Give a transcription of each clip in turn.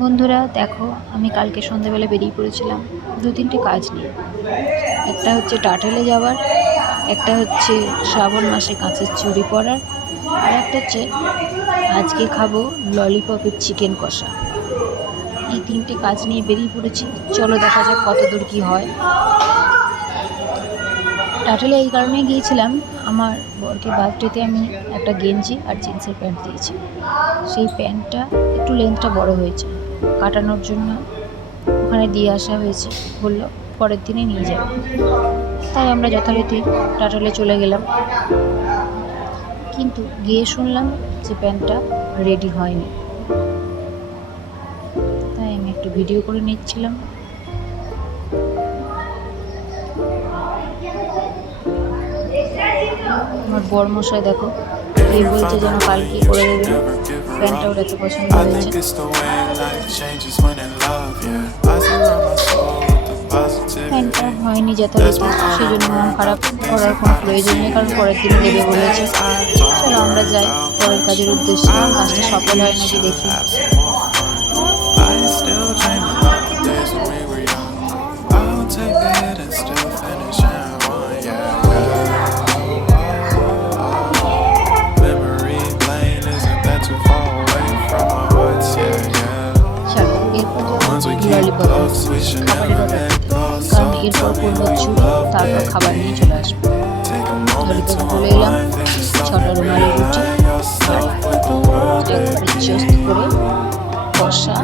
বন্ধুরা, দেখো, আমি কালকে সন্ধেবেলা বেরিয়ে পড়েছিলাম। দু তিনটে কাজ নিয়ে। একটা হচ্ছে টাটেলে যাওয়ার, একটা হচ্ছে শ্রাবণ মাসে কাঁচের চুরি পরার, আর একটা হচ্ছে আজকে খাব ললিপপের চিকেন কষা। এই তিনটে কাজ নিয়ে বেরিয়ে পড়েছি। চলো দেখা যাক কত দূর কী হয়। টাটেলে এই কারণে গিয়েছিলাম, আমার বরকে বার্থডেতে আমি একটা গেঞ্জি আর জিন্সের প্যান্ট দিয়েছি। সেই প্যান্টটা একটু লেন্থটা বড় হয়েছে। কাটানোর জন্য ওখানে দিয়ে আসা হয়েছে। বলল, পরের দিনে নিয়ে যাবে। তাই আমরা যথারীতি টাটালে চলে গেলাম। কিন্তু গিয়ে শুনলাম যে প্যান্টটা রেডি হয়নি। তাই আমি একটু ভিডিও করে নিচ্ছিলাম। আমার বরমশাই দেখো এই বলছে যেন কালকে করে দেবে প্যান্টটা ওর এত পছন্দ হয়েছে. প্যান্টটা হয়নি যথারীতি সেই জন্য মন খারাপ করার কোনো প্রয়োজন নেই কারণ পরের দিন দেবে বলেছে চলো আমরা যাই পরের কাজের উদ্দেশ্যে কাজটা সফল হয় নাকি দেখি. I'll take hit and still কারণ এরপর করব love তারপর. খাবার নিয়ে চলে আসব ললিপপ তুলে এলাম ছটা রুমালি রুটি. একবারে করে কষা চিকেন. কষা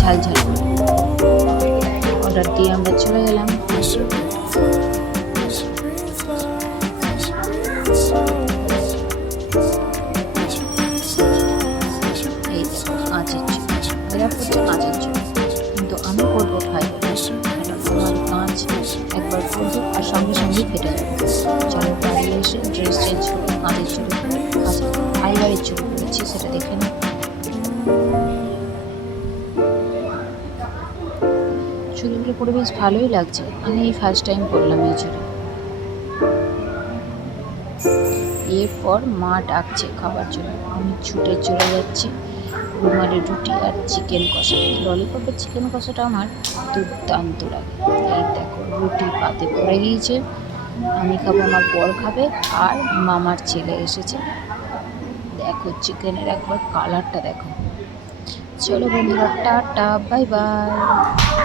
ঝাল ঝাল করে অর্ডার দিয়ে আমরা চলে গেলাম করছে কাঁচের চুল কিন্তু আমি করব এটা আমার কাঁচ একবার করব আর সঙ্গে সঙ্গে ফেটে যাবে। চলো এসে ড্রেস চেঞ্জ করে চুল করেছি সেটা দেখে নিই চুলগুলো পরে বেশ ভালোই লাগছে। আমি এই ফার্স্ট টাইম করলাম এই চুল। এরপর মা ডাকছে খাবার জন্য। আমি ছুটে চলে যাচ্ছি। রুমালি রুটি আর চিকেন কষা। ললিপপের চিকেন কষাটা আমার দুর্দান্ত লাগে। এই দেখো, রুটি পাতে পড়ে গিয়েছে। আমি খাব আমার বর খাবে আর মামার ছেলে এসেছে। দেখো, চিকেনের একবার কালারটা দেখো। চলো বন্ধুরা, টাটা, বাই বাই।